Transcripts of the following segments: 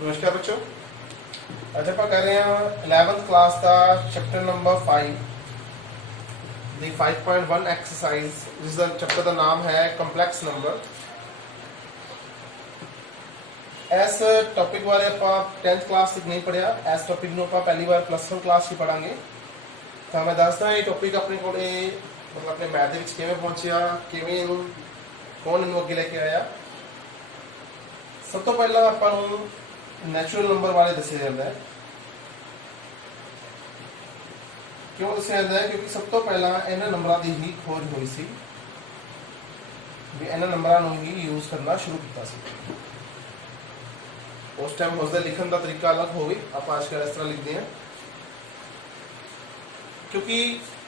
नमस्कार बच्चों। आज आप कर रहे हैं 11th क्लास का चैप्टर नंबर 5 दी 5.1 एक्सरसाइज जिसका चैप्टर का नाम है कंपलैक्स नंबर। इस टॉपिक बारे आप 10th क्लास तक नहीं पढ़िया। इस टॉपिक में आप पहली बार +1 क्लास ही पढ़ांगे। तो मैं दसदा ये टॉपिक अपने को मतलब अपने मैथ के किवें पहुंचा, किवें कौन इनू अगे लेके आया। सब तो पहला आपां नैचुरल नंबर बारे दस्या जाता है। क्यों दस्या जाता है? क्योंकि सब तो पहला इन्हां नंबरां दी ही खोज हुई सी, भी इन्हां नंबरां नूं ही यूज करना शुरू किया सी। उस टाइम उसका लिखण का तरीका अलग हो गई, आप आजकल इस तरह लिखते हैं क्योंकि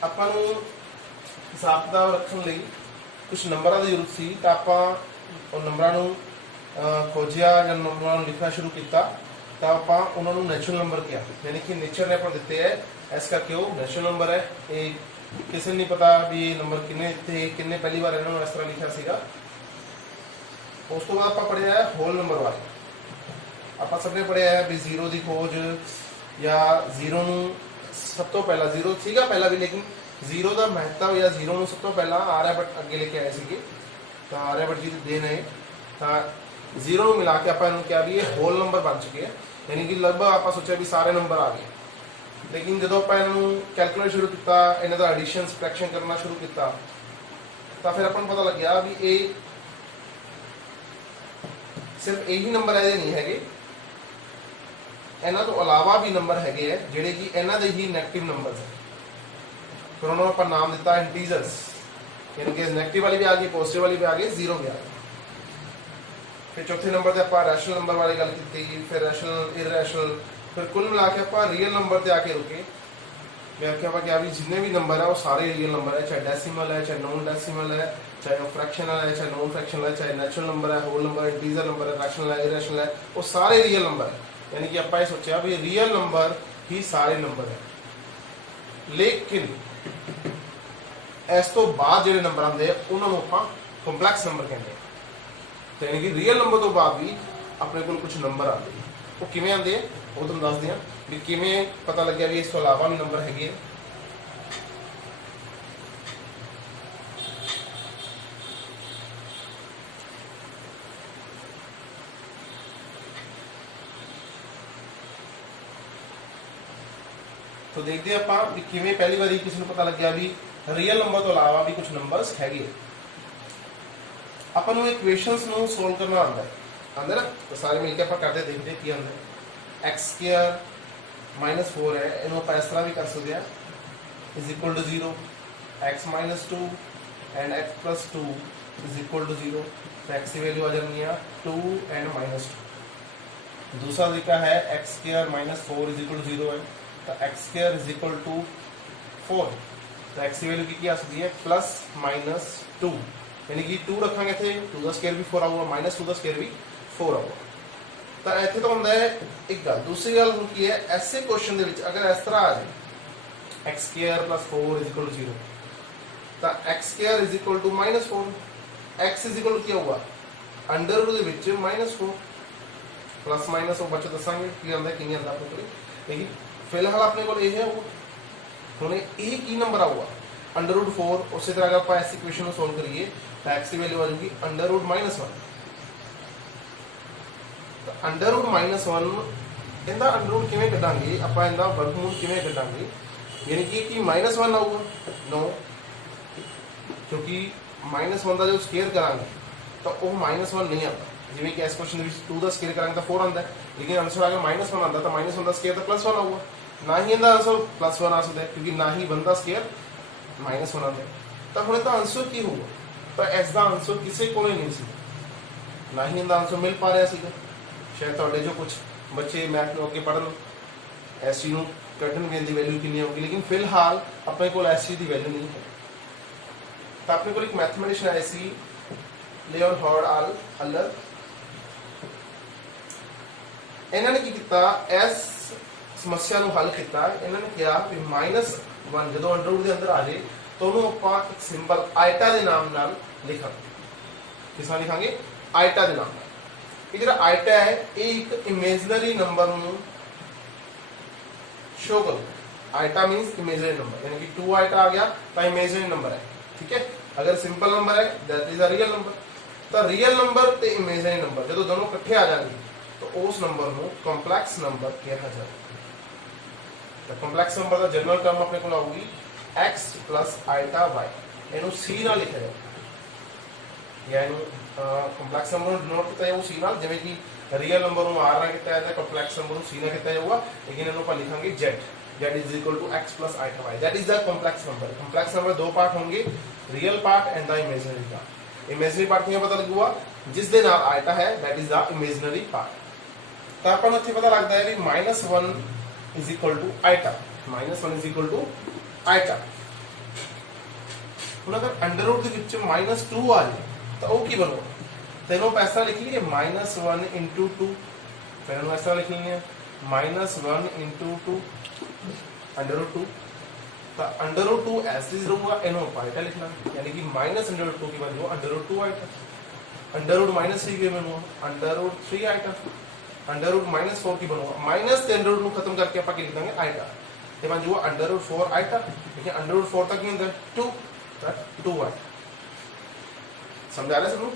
आपां नूं हिसाब किताब रखण लई कुछ नंबरां दी जरूरत सी। तो आपां उन नंबरां नूं खोजिया या नंबरां नूं लिखना शुरू किया। तो आपां उन्हां नूं नैचुरल नंबर किया, यानी कि नेचर ने आपां दिते है, इस करके वो नैचुरल नंबर है। ये किसी ने नहीं पता भी ये नंबर किन्ने थे, किन्ने पहली बार इन्होंने इस तरह लिखा सीगा। उस तो बाद आपां पढ़िया है होल नंबर बारे। आपां सबने पढ़िया है भी जीरो की खोज या जीरो नूं सब तो पहला जीरो सीगा पहला भी, लेकिन जीरो का महत्व या जीरो नूं सब तो पहला आर्यभट्ट अगे लेके आए सीगे। तो आर्यभट्ट जी देन है। तो जीरो में मिला के आप क्या भी ये होल नंबर बन चुके हैं, यानी कि लगभग आप सोचा भी सारे नंबर आ गए। लेकिन जो आप कैलकुलेट शुरू किया, इन्हों का एडिशन सबट्रैक्शन करना शुरू किया, तो फिर अपन पता लग गया भी ये सिर्फ यही नंबर है नहीं है, इन्हों तो अलावा भी नंबर है जोड़े कि इन्हों के ही नैगेटिव नंबर है। फिर उन्होंने आप नाम दिता इंटीजर्स, यानी कि नैगेटिव वाली भी आ गई, पॉजिटिव वाली भी आ गई, जीरो भी आ गई। फिर चौथे नंबर पर आप रैशनल नंबर वाली गल की, फिर रैशनल इरैशनल, फिर कुल मिला के आप रियल नंबर पर आके रुके। मैं आख्या क्या भी जितने भी नंबर है वो सारे रियल नंबर है, चाहे डेसिमल है, चाहे नॉन डेसिमल है, चाहे फ्रैक्शनल है, चाहे नॉन फ्रैक्शनल है, चाहे नेचुरल नंबर है, होल नंबर है, इंटीजर नंबर है, रैशनल है, इरैशनल है, वो सारे रियल नंबर है। यानी कि आप सोचा भी रियल नंबर ही सारे नंबर है। लेकिन इस तो बाद जो नंबर आते हैं उन्होंने आप कंपलैक्स नंबर कहते हैं। तो यानी कि रियल नंबर तो बाद भी अपने को कुछ नंबर आते हैं, वो किमें आते हैं वो तुम दस दिया भी किमें पता लगे भी इस तो अलावा भी नंबर है। तो देखते हैं आप भी किमें पहली बार किसी को पता लग गया भी रियल नंबर तो अलावा भी कुछ नंबर्स है। अपन इक्वेशंस नूं सोल्व करना आंदा ना, तो सारे मिलकर आप करते देखते की आंदा है। एक्स स्क्वायर -4 है, इन्हों आप इस तरह भी कर सकते हैं is equal to 0, x -2 and x +2 is equal to 0। तो एक्स की वैल्यू आ जानी है 2 एंड -2। दूसरा तरीका है x square -4 is equal to 0 है, तो x square is equal to 4। तो एक्स की वैल्यू की आ सकती है +-2, यानी कि 2 रखा थे 2 का स्क्वायर भी 4 आऊगा, -2 का स्क्वायर भी 4 आऊगा। तो इतने तो होंगे एक गल। दूसरी गल की है ऐसे क्वेश्चन के अगर इस तरह आ जाए x square +4 is equal to 0, तो x square is equal to -4, x is equal to क्या होगा अंडर रूट के -4 प्लस माइनस वो बच्चे दसांगे की आता कि आता अपने को। लेकिन फिलहाल अपने को यह है हूँ ये की नंबर आऊगा √4। उसी तरह अगर आप इस इक्वेशन को सोल्व करिए तो एक्स की वैल्यू आ जाएगी √-1। तो √-1 इनका अंडररूट किवें कटांगे, आप इनका वर्गमूल किवें कटांगे, यानी कि -1 आऊगा 9, क्योंकि -1 का जो स्केयर करांगे तो वो -1 नहीं आता। जिमें कि इस क्वेश्चन 2 का स्केयर करांगे तो 4 आता है, लेकिन आंसर अगर -1 आता तो -1 का स्केयर तो +1 आऊगा। ना ही इनका आंसर +1 आ सकता है, क्योंकि ना ही 1 का स्केयर -1 आता है। तो हम इसका आंसर की होगा, तो इसका आंसर किसी को नहीं सी, ना ही इनका आंसर मिल पा रहा है। शायद थोड़े जो कुछ बच्चे मैथ में अगे पढ़न एस सी कटन भी इनकी वैल्यू कितनी होगी, लेकिन फिलहाल अपने को एस सी की वैल्यू नहीं है। तो अपने को एक मैथमेटिशियन आए सी लियोन हॉर्ड अल्लर, इन्होंने की किया इस समस्या को हल किया। इन्होंने कहा कि -1 जो अंडररूट के अंदर आ जाए तो उन्होंने आप एक सिंबल आयटा के नाम नाल लिखा। किस लिखांगे आयटा के नाम। कि ਜਿਹੜਾ ਆਈਟਾ ਹੈ ਇਹ ਇੱਕ ਇਮੇਜਨਰੀ ਨੰਬਰ ਨੂੰ शो करो। आइटा मींस इमेजिनरी नंबर, यानी कि 2 आइटा आ गया तो इमेजिनरी नंबर है, ठीक है। अगर सिंपल नंबर है that is a real number. तो रियल नंबर ते इमेजिनरी नंबर जो दोनों इकट्ठे आ जाएंगे तो उस नंबर को कंपलैक्स नंबर कहा जाएगा। तो कंपलैक्स नंबर का जनरल टर्म अपने को आऊगी x प्लस आइटा y, इनू c ना लिखा जाए या इनू कंपलैक्स नंबर डिनोट किया जाए c नाल, जिवें कि रियल नंबर ਨੂੰ r ਨਾਲ ਕੀਤਾ ਜਾਂਦਾ, ਕੰਪਲੈਕਸ ਨੰਬਰ ਨੂੰ c ਨਾਲ ਕੀਤਾ ਜਾਊਗਾ, ਲੇਕਿਨ ਇਹਨੂੰ ਆਪਾਂ ਲਿਖਾਂਗੇ z is equal to x plus iota y। That is the complex number. Complex number दो पार्ट होंगे, real part and the imaginary part. Imaginary part किਵੇਂ ਪਤਾ ਲੱਗੂਗਾ, ਜਿਸ ਦੇ ਨਾਲ ਆइटा है that is the imaginary part. ਤਾਂ ਆਪਾਂ ਨੂੰ ਇੱਥੇ ਪਤਾ ਲੱਗਦਾ ਹੈ ਵੀ -1 is equal to iota, -1 is equal to iota. ਹੁਣ ਅਗਰ ਅੰਡਰ ਰੂਟ ਦੇ ਵਿੱਚ -2 ਆ ਜਾਏ ਤਾਂ ਉਹ ਕੀ ਬਣੂਗਾ, तेनों पैसा लिख लिए -1 इंटू 2, फिर ऐसा लिख लेंगे -1 इंटू 2 अंडर रूट 2। तो अंडर रूट 2 ऐसे रहूंगा, इन्हों आइटा लिखना, यानी कि -√2 की value under root 2 iota, under root -3 की बनूंगा under root 3 iota, under root -4 की बनूंगा माइनस के अंडर रूट को खत्म करके आप लिख देंगे आइटा, ये बन जाऊगा अंडर रूट 4 आइटा। देखिए अंडर रूट 4 तक की 2 आइटा। समझा रहे सब?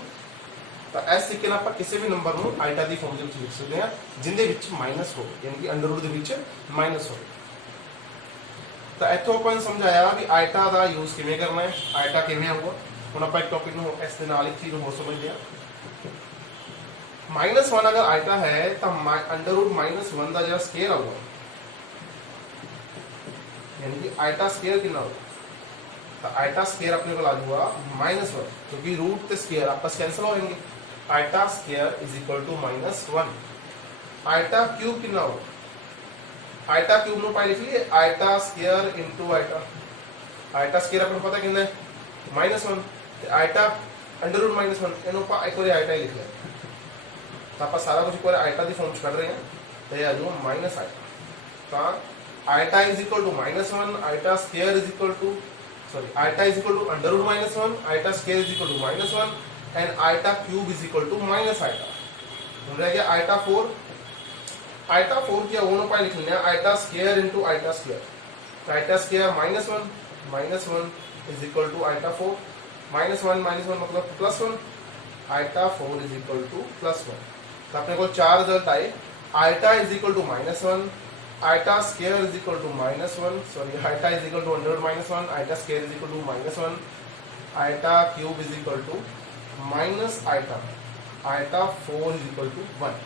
तो इस तरीके ਨਾਲ ਆਪਾਂ ਕਿਸੇ ਵੀ ਨੰਬਰ ਨੂੰ ਆਈਟਾ ਦੀ ਫਾਰਮ ਦੇ ਵਿੱਚ ਲਿਖ ਸਕਦੇ ਹਾਂ ਜਿੰਦੇ ਵਿੱਚ ਮਾਈਨਸ ਹੋਵੇ, ਯਾਨੀ ਕਿ ਅੰਡਰ ਰੂਟ ਦੇ ਵਿੱਚ ਮਾਈਨਸ ਹੋਵੇ। ਤਾਂ ਇੱਥੋਂ ਆਪਾਂ ਨੇ ਸਮਝਾਇਆ ਵੀ ਆਈਟਾ ਦਾ ਯੂਜ਼ ਕਿਵੇਂ ਕਰਨਾ ਹੈ, ਆਈਟਾ ਕਿਵੇਂ ਆਊਗਾ। ਹੁਣ ਆਪਾਂ ਇੱਕ ਟੌਪਿਕ ਨੂੰ ਇਸ ਦੇ ਨਾਲ ਇੱਕ ਚੀਜ਼ ਨੂੰ ਹੋਰ ਸਮਝਦੇ ਹਾਂ। -1 अगर आइटा है तो अंडर रूट -1 का जो स्केयर आऊगा, यानी कि आइटा स्केयर कितना होगा, तो आइटा स्केयर अपने को आ जाऊगा -1, क्योंकि रूट ते स्केयर आपस कैंसिल हो जाएंगे। Iota square is equal to -1। Iota cube कितना होगा, आइटा क्यूब नु पाई लिख लिए iota square into iota. Iota square अपन पता कितना है -1, आइटा अंडर रूट -1 इनो पा एक बार आइटा ही लिख लिया। तो आप सारा कुछ एक बार आइटा दी फॉर्म च कर रहे हैं, तो ये आ जाऊगा माइनस आइटा। तो iota is equal to -1, iota square is equal to iota is equal to under root -1, iota square is equal to -1 and iota cube is equal to -iota. रह गया आइटा 4। आइटा 4 क्या वो पाई लिख लेना iota square into iota square. तो iota square -1 is equal to iota 4, -1 मतलब +1, iota 4 is equal to +1। तो अपने को 4 रिजल्ट आए, iota is equal to -1, iota square is equal to -1, iota is equal to under root -1, iota square is equal to -1, iota cube is equal to -iota, iota 4 is equal to 1।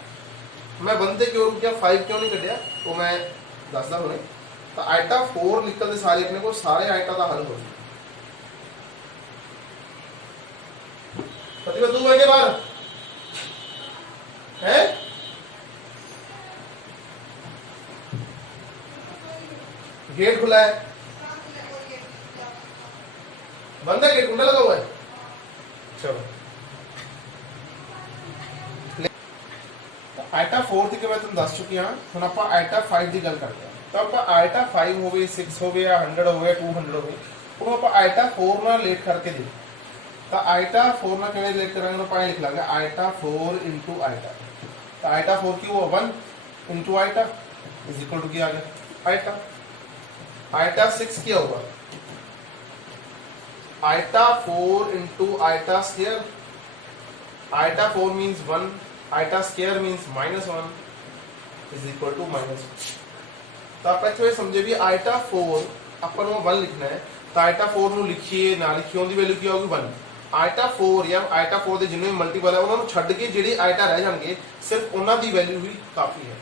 मैं बनते क्यों रुक गया, 5 क्यों नहीं कटिया तो मैं दसदा हुणे। तो आइटा 4 निकलते सारे अपने को सारे आइटा का हल हो गया। प्रतिभा तू के बाहर है, गेट खुला है, बंद है, गेट कुंडा लगा हुआ है। चलो आइटा 4 की मैं तुम दस चुकी हाँ, हम आप आइटा 5 की गल करते हैं। तो आप आइटा 5 हो गए, 6 हो गया, 100 हो गया, 200 हो गए, वो आप आइटा 4 ना लेट करके दे। तो आइटा 4 ना किवें लेट करांगे, तो लिख लांगे आइटा 4 इनटू आइटा। तो आइटा 4 की वो 1 into iota is equal to क्या आ गया आइटा। आइटा 6 क्या होगा, iota 4 into iota square. Iota 4 means 1, iota square means -1 is equal to -1। तो आप इत्थे समझे भी आइटा 4 अपन को 1 लिखना है, तो आइटा 4 नु लिखिए ना लिखिए उनकी वैल्यू क्या होगी 1। आइटा 4 या आइटा 4 ਦੇ ਜਿੰਨੇ ਮਲਟੀਪਲ ਹੈ ਉਹਨਾਂ ਨੂੰ ਛੱਡ ਕੇ ਜਿਹੜੇ ਆइटा ਰਹਿ ਜਾਣਗੇ ਸਿਰਫ ਉਹਨਾਂ ਦੀ ਵੈਲਿਊ ਹੀ ਕਾਫੀ ਹੈ।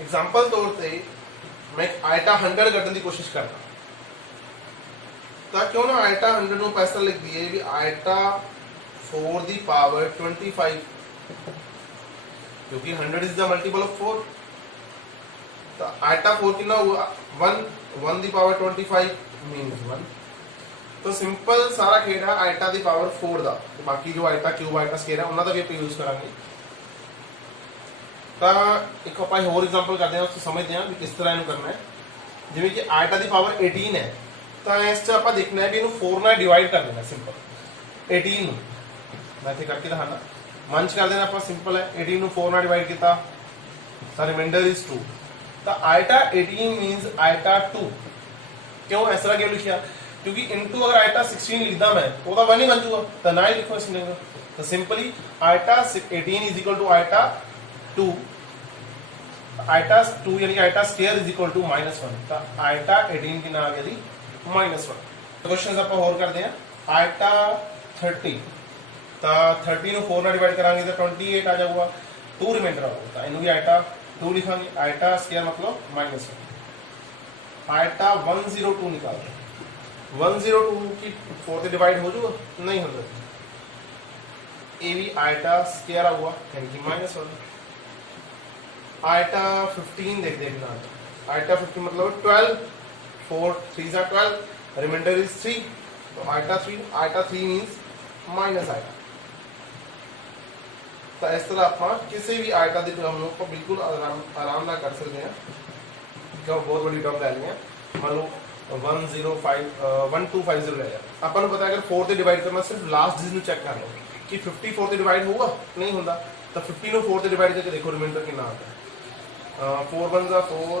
एग्जाम्पल तौर पे मैं आइटा 100 कटने की कोशिश करता, तो क्यों ना आइटा 100 ਨੂੰ पैसा लिख दिए भी आइटा 4 दी पावर 25, क्योंकि 100 इज द मल्टीपल ऑफ 4। तो आइटा 4 कितना हुआ 1, 1 ਦੀ ਪਾਵਰ 25 मीन्स 1। तो सिंपल सारा खेड है आयटा दी पावर 4 ਦਾ। बाकी जो आयटा क्यूब आयटा स्केयर है ਉਹਨਾਂ ਦਾ ਵੀ ਆਪਾਂ यूज करांगे। ਤਾਂ ਇੱਕ ਆਪਾਂ ਹੋਰ एग्जांपल ਕਰਦੇ ਹਾਂ, ਉਸ ਤੋਂ ਸਮਝਦੇ ਹਾਂ ਵੀ किस तरह ਇਹਨੂੰ करना है। ਜਿਵੇਂ कि आयटा दी पावर 18 है ਤਾਂ ਇਸ ਚ ਆਪਾਂ ਦੇਖਣਾ ਹੈ ਵੀ ਇਹਨੂੰ 4 ਨਾਲ डिवाइड कर देना। सिंपल 18 ਨੂੰ मैं ਇੱਥੇ ਕਰਕੇ ਦਿਖਾਣਾ, मंच कर देना ਆਪਾਂ। सिंपल है 18 ਨੂੰ 4 ਨਾਲ डिवाइड ਕੀਤਾ ਤਾਂ रिमाइंडर इज 2। ਤਾਂ आयटा 18 मींस आयटा 2। क्यों इस तरह क्यों लिखा? क्योंकि इनटू अगर आयटा 16 लिखदा मैं ओदा 1 ही बन जाऊगा, तो ना ही लिखो इसने। तो simply iota 18 is equal to iota 2, iota 2 यानी iota square is equal to -1। तो आयटा 18 की ना आ गया जी -1। क्वेश्चंस ਆਪਾਂ ਹੋਰ ਕਰਦੇ ਹਾਂ। आयटा 30 तो 30 ਨੂੰ 4 ਨਾਲ डिवाइड करांगे तो 28 आ जाऊगा, 2 रिमाइंडर आऊगा। तो इनू भी आयटा 2 लिखांगे, आयटा स्क्वायर मतलब -1। आयटा 102 निकाल 102 की 4 से डिवाइड हो जाऊगा, नहीं हो जाएगा। ये भी आयटा स्क्वायर हुआ यानी कि -1। आयटा 15 देख देखना, आयटा 15 मतलब 12, 4 3 are 12, रिमाइंडर इज 3। तो आयटा 3 मींस माइनस आयटा। तो इस तरह आप किसी भी आयटा की टर्म को बिल्कुल आराम ना कर सकते हैं। जो बहुत बड़ी टर्म ले लिया, मान लो 1250 ले लिया, अपन पता है अगर 4 से डिवाइड करना सिर्फ लास्ट डिजिट चेक कर लो कि 54 से डिवाइड होगा, नहीं होता। तो 50 ਨੂੰ 4 से डिवाइड करके देखो रिमाइंडर कितना आता है। 4 1 जा 4,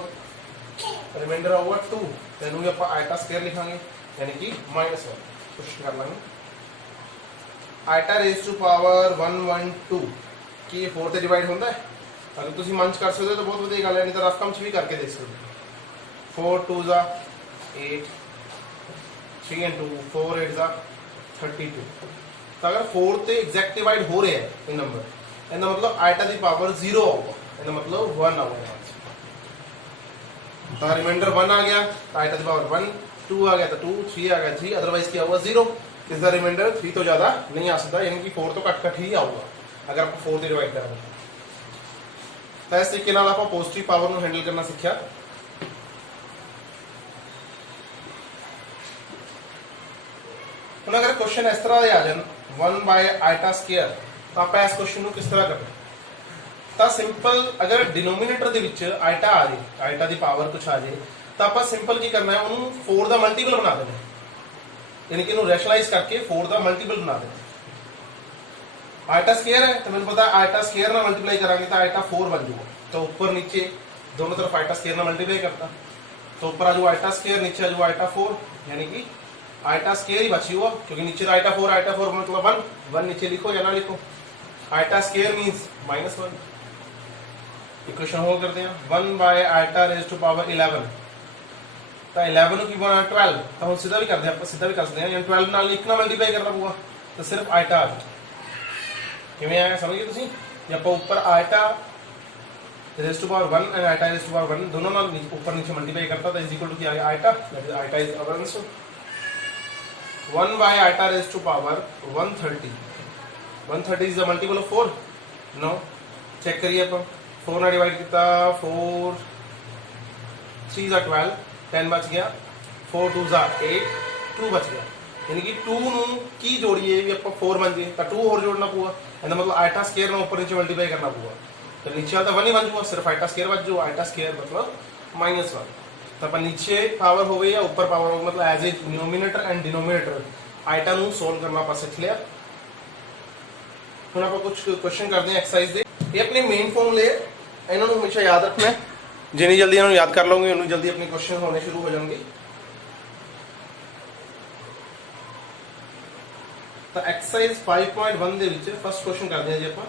रिमाइंडर होगा 2। तेनू भी आप आयटा स्क्वायर लिखांगे यानी कि -1। कुछ कर लेंगे। आयटा रेज टू पावर 112 कि 4 से डिवाइड होता है। अगर तुम मंच कर सकते हो तो बहुत वधिया गल है, नहीं तो रफ कम भी करके देख सकते हो। 4 2 जा 8, 3 and 2 4 8 जा 32। तो अगर 4 से एग्जैक्ट डिवाइड हो रहे हैं ये नंबर, इसका मतलब आयटा की पावर 0 आऊगा, इसका मतलब 1 आऊगा। तो रिमाइंडर 1 आ गया तो आयटा की पावर 1, 2 आ गया तो 2, 3 आ गया 3, अदरवाइज क्या होगा 0। इसका रिमाइंडर 3 तो ज्यादा नहीं आ सकता, यानी कि 4 तो कट ही आऊगा अगर आप 4 से डिवाइड करेंगे। तो इस तरीके नाल आप पॉजिटिव पावर को हैंडल करना सीखा। अगर क्वेश्चन इस तरह आ जाए 1 बाय आयटा स्क्वायर, तो आप इस क्वेश्चन को किस तरह करना? तो सिंपल अगर डिनोमिनेटर के विच आयटा आ जाए, आयटा की पावर कुछ आ जाए, तो आप सिंपल की करना है, उन्होंने 4 का मल्टीपल बना देना, यानी कि रैशनलाइज करके 4 का मल्टीपल बना देना। आयटा स्क्वायर है तो मैंने पता आयटा स्क्वायर ना मल्टीप्लाई करांगे तो आयटा 4 बन जाएगा। तो ऊपर नीचे दोनों तरफ आयटा स्क्वायर ना मल्टीप्लाई करता, तो ऊपर आ जाओ आयटा स्क्वायर, नीचे आ जाओ आयटा 4, यानी कि आयटा स्क्वायर ही बची हुआ, क्योंकि नीचे आयटा 4 मतलब 1 नीचे लिखो या ना लिखो। Eta square means -1। इक्वेशन हो करते हैं 1 by iota raise to power 11। तो 11 की बना 12, तो हम सीधा भी करते हैं, सीधा भी कर सकते हैं। 12 नाल एक ना मल्टीप्लाई करना पऊगा तो सिर्फ आयटा आ जाए। किवें आया समझिए तुसीं? जब आप ऊपर iota raise to power 1 and iota raise to power 1 दोनों नाल ऊपर नीचे मल्टीप्लाई करता तो इज इक्वल टू क्या आ गया iota, that is iota is our answer. 1 by iota raise to power 130। 130 is the multiple of 4? No. Check करिए आप 4 ना डिवाइड किया, 4 3 जा 12, 10 बच गया, 4 2 जा 8, 2 बच गया। यानी कि 2 ਨੂੰ ਕੀ जोड़िए भी आप 4 बन जाए तो 2 और जोड़ना पऊगा, इसका मतलब आयटा स्क्वायर ना ऊपर नीचे मल्टीप्लाई करना पऊगा। तो नीचे वाला 1 ही बन जाऊगा, सिर्फ आयटा स्क्वायर बच जाओ, आयटा स्क्वायर मतलब -1। तो अपन नीचे पावर हो या ऊपर पावर हो, मतलब as a numerator and denominator iota ਨੂੰ सोल्व करना ਆਪਾਂ ਸਿੱਖ ਲਿਆ। ਹੁਣ ਆਪਾਂ ਕੁਝ क्वेश्चन करते हैं एक्सरसाइज ਦੇ। ये अपने मेन फॉर्मूले ਇਹਨਾਂ ਨੂੰ हमेशा याद रखना है, जितनी जल्दी इन्होंने याद कर लोगे उन्नी जल्दी अपने क्वेश्चन होने शुरू हो जाएंगे। तो एक्सरसाइज 5.1 ਦੇ ਵਿੱਚ फर्स्ट क्वेश्चन करते हैं जी ਆਪਾਂ।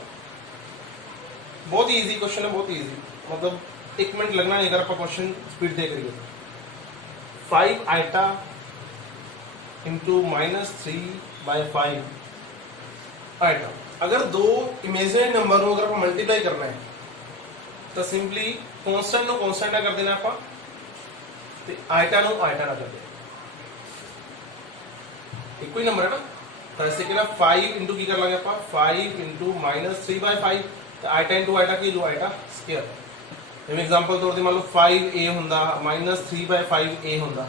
बहुत ईजी क्वेश्चन है, बहुत ईजी, मतलब 1 मिनट लगना नहीं अगर आप क्वेश्चन स्पीड देख रही हो। 5 आयटा इंटू -3 बाय 5 आयटा। अगर दो इमेजिनरी नंबर को अगर आप मल्टीप्लाई करना है तो सिंपली कॉन्स्टेंट को कॉन्स्टेंट ना कर देना आप, आयटा को आयटा ना कर देना, एक ही नंबर है ना। तो ऐसे कहना 5 इंटू की कर लेंगे आप 5 इंटू -3 बाय 5, तो आयटा इंटू आयटा की जो आयटा स्क्वायर। ਜਿਵੇਂ ਐਗਜ਼ਾਮਪਲ ਤੌਰ ਤੇ ਮੰਨ ਲਓ 5a ਹੁੰਦਾ -3/5a ਹੁੰਦਾ,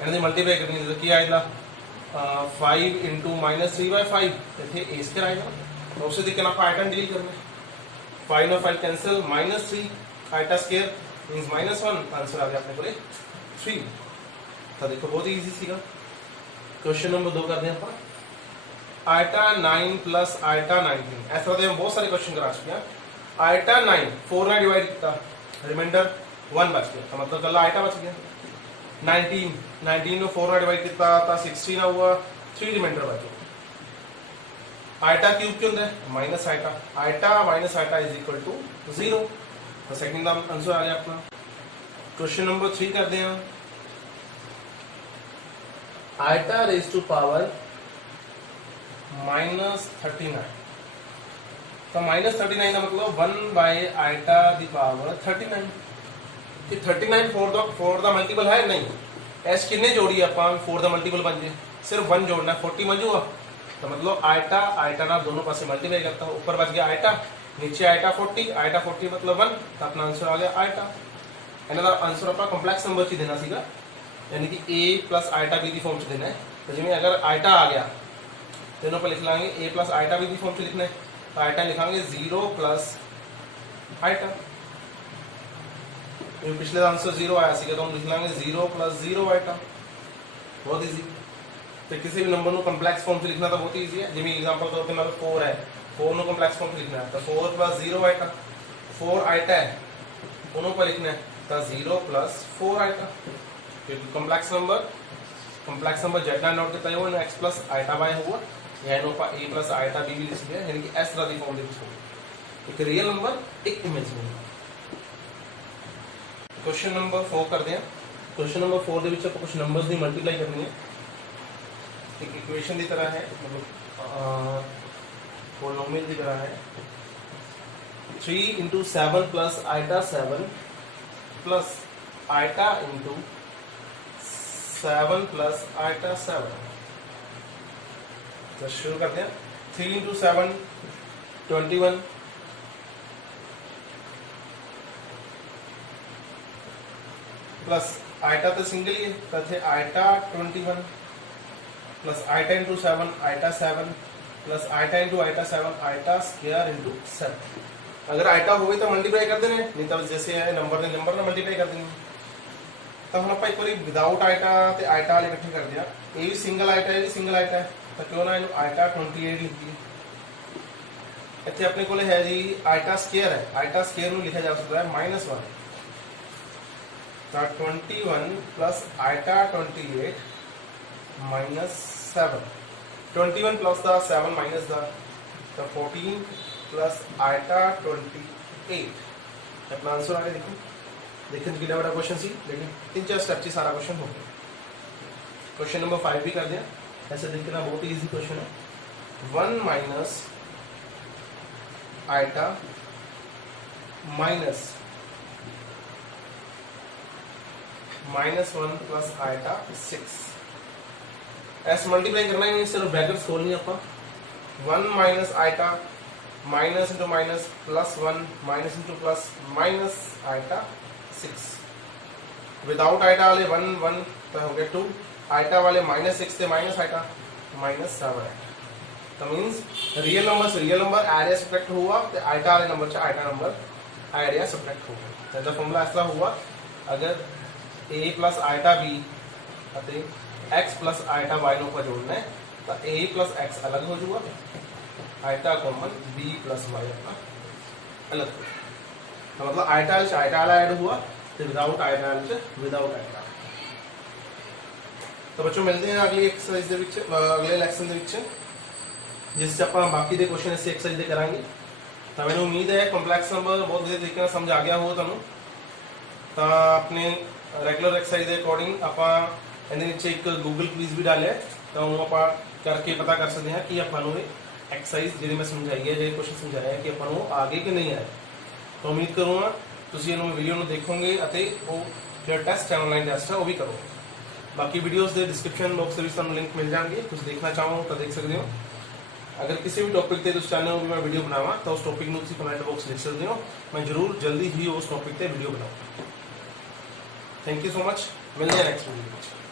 ਇਹਨਾਂ ਦੀ ਮਲਟੀਪਲਾਈ ਕਰਨੀ ਹੈ, ਕੀ ਆਏਗਾ 5 × -3/5 ਇੱਥੇ a ਸਕੁਅਰ ਆਏਗਾ। ਤਾਂ ਉਸੇ ਤਰੀਕੇ ਨਾਲ ਆਪਾਂ ਆਇਟਾ ਡੀਲ ਕਰਨਾ, 5 ਨਾਲ 5 cancel -3 iota square means -1, answer आ गया अपने कोले 3। तो देखो बहुत इजी सीगा। क्वेश्चन नंबर 2 करते हैं अपन, आइटा 9 प्लस आइटा 19। इस तरह के हम बहुत सारे क्वेश्चन करा चुके हैं। आइटा 9 4 ने डिवाइड किया, रिमाइंडर 1 बच गया, तो मतलब कल आइटा बच गया। 19 को 4 ने डिवाइड किया तो 16 हुआ, 3 रिमाइंडर बच गया। आइटा क्यूब क्यों है minus iota, iota minus iota is equal to 0। तो सेकंड आंसर आ गया अपना। क्वेश्चन नंबर 3 करते हैं, आइटा रेज टू पावर -39। तो -39 का मतलब 1/आइटा दी पावर 39। कि 39 4 दा मल्टीपल है नहीं, एस किन्ने जोड़ी अपन 4 दा मल्टीपल बन जाए, सिर्फ 1 जोड़ना है, 40 बन जाऊगा। तो मतलब आइटा आइटा ना दोनों पास मल्टीप्लाई करता हूँ, ऊपर बच गया आइटा, नीचे आइटा 40, आइटा 40 मतलब 1, तो अपना आंसर आ गया आइटा। इन्हों आंसर अपना कंपलैक्स नंबर च देना सीगा, यानी कि a प्लस आइटा b की फॉर्म च देना है। तो जिमें अगर आइटा आ गया तो इन्हों पर लिख लांगे a प्लस आइटा b की फॉर्म च लिखना है, तो आइटा लिखांगे 0 प्लस आइटा। पिछले आंसर 0 आया सीगा, तो हम लिख लांगे 0 प्लस 0 आइटा। बहुत ईजी। तो किसी भी नंबर को कंपलैक्स फॉर्म से लिखना तो बहुत ईजी है। जिमें एग्जांपल तौर पे मतलब 4 है, 4 को कंपलैक्स फॉर्म से लिखना है, तो 4 प्लस 0 आइटा, 4 आइटा है दोनों पर लिखना है, तो 0 प्लस 4 आइटा। क्योंकि कंपलैक्स नंबर जेड नोट करता है वो x प्लस आइटा y हुआ, या नो पा a प्लस आइटा b भी लिख लिया, यानी कि s तरह की फॉर्म लिख सकते, एक रियल नंबर एक इमेजिनरी। क्वेश्चन नंबर 4 करते हैं। क्वेश्चन नंबर 4 ਦੇ ਵਿੱਚ ਆਪਾਂ कुछ नंबर्स ਦੀ मल्टीप्लाई करनी है, एक इक्वेशन की तरह है, मतलब पोलिनोमियल की तरह है। 3 × 7 plus iota 7 plus iota × 7 plus iota 7। तो शुरू करते हैं। 3 × 7 21 प्लस आइटा तो सिंगल ही है, तो iota 21 plus iota × 7 iota 7 plus iota × iota 7 iota square × 7। अगर आइटा हो तो मल्टीप्लाई कर देने, नहीं तो जैसे है नंबर ने मल्टीप्लाई कर देंगे। तो हम एक बार विदाउट आइटा ते आइटा वाले इकट्ठे कर दिया, ये भी सिंगल आइटा है, ये भी सिंगल आइटा है, तो क्यों ना इन्हें आइटा 28 लिख दिए। इतने अपने को है जी आइटा स्क्वायर है, आइटा स्क्वायर में लिखा जा सकता है -1, तो 21 plus iota 28 -7, 21 plus the 7 minus the, तो 14 प्लस आइटा 28। अपना आंसर आ गया। देखिए कितना बड़ा क्वेश्चन सी, लेकिन 3-4 स्टेप से सारा क्वेश्चन हो गया। क्वेश्चन नंबर 5 भी कर दिया। ऐसे देखना बहुत ही इजी क्वेश्चन है। 1 minus iota minus -1 plus iota 6। ऐसे मल्टीप्लाई करना ही सिर्फ ब्रैकेट्स खोलनी है आपका। 1 minus iota minus into minus plus 1 minus into plus minus iota 6। Without iota वाले 1 1 तो हो गया 2, आइटा वाले -6 थे माइनस आइटा -7 है। तो मींस रियल नंबर से रियल नंबर एरिया सब्ट्रैक्ट हुआ, तो आइटा वाले नंबर से आइटा नंबर एरिया सब्ट्रैक्ट होगा। तो फॉर्मूला ऐसा हुआ, अगर a प्लस आइटा b ਅਤੇ x प्लस आइटा y ਨੂੰ ਆਪਾਂ जोड़ना है, तो a प्लस x अलग हो जाएगा, iota common b plus y अपना अलग हो। तो मतलब आइटा वाला ऐड हुआ, तो विदाउट आइटा विदाउट आइटा। तो बच्चों मिलते हैं अगली एक्सरसाइज ਦੇ ਵਿੱਚ, अगले ਲੈਕਸ਼ਨ ਦੇ ਵਿੱਚ, जिस ਆਪਾਂ ਬਾਕੀ ਦੇ ਕੁਐਸਚਨ ਇਸੇ ਐਕਸਰਸਾइज ਦੇ ਕਰਾਂਗੇ। ਤਾਂ ਮੈਨੂੰ ਉਮੀਦ ਹੈ ਕੰਪਲੈਕਸ ਨੰਬਰ ਬਹੁਤ ਵਧੀਆ ਤਰੀਕੇ ਨਾਲ ਸਮਝ ਆ ਗਿਆ ਹੋ ਤੁਹਾਨੂੰ। ਤਾਂ ਆਪਣੇ ਰੈਗੂਲਰ ਐਕਸਰਸਾइज ਦੇ ਅਕੋਰਡਿੰਗ ਆਪਾਂ ਇਹਦੇ ਵਿੱਚ ਇੱਕ ਗੂਗਲ ਕੁਇਜ਼ ਵੀ ਡਾਲਿਆ, ਤਾਂ ਉਹ ਆਪਾਂ ਕਰਕੇ ਪਤਾ ਕਰ ਸਕਦੇ ਹਾਂ ਕਿ ਆਪਾਂ ਨੂੰ ਇਹ ਐਕਸਰਸਾइज ਜਿਹੜੀ ਮੈਂ ਸਮਝਾਈ ਹੈ, ਜਿਹੜੇ ਕੁਐਸਚਨ ਸਮਝਾਇਆ ਹੈ, ਕਿ ਆਪਾਂ ਨੂੰ ਆ ਗਏ ਕਿ ਨਹੀਂ ਆਏ। ਤਾਂ ਉਮੀਦ ਕਰੂੰਗਾ ਤੁਸੀਂ ਇਹਨੂੰ ਵੀਡੀਓ ਨੂੰ ਦੇਖੋਗੇ ਅਤੇ ਉਹ ਜਿਹੜਾ ਟੈਸਟ ਹੈ ਆਨਲਾਈਨ ਟੈਸਟ ਹੈ ਉਹ ਵੀ ਕਰੋਗੇ। ਬਾਕੀ ਵੀਡੀਓਜ਼ ਦੇ ਡਿਸਕ੍ਰਿਪਸ਼ਨ ਬਾਕਸ ਦੇ ਵਿੱਚ ਤੁਹਾਨੂੰ ਲਿੰਕ ਮਿਲ ਜਾਣਗੇ, ਤੁਸੀਂ ਦੇਖਣਾ ਚਾਹੋ ਤਾਂ ਦੇਖ ਸਕਦੇ ਹੋ। अगर किसी भी टॉपिक ते तुसीं चाहते हो कि मैं वीडियो बनावा तो उस टॉपिक ਨੂੰ ਤੁਸੀਂ कमेंट बॉक्स लिख सकते हो, मैं जरूर जल्दी ही उस टॉपिक ते वीडियो बनाऊंगा। थैंक यू सो मच, मिलते हैं नेक्स्ट वीडियो।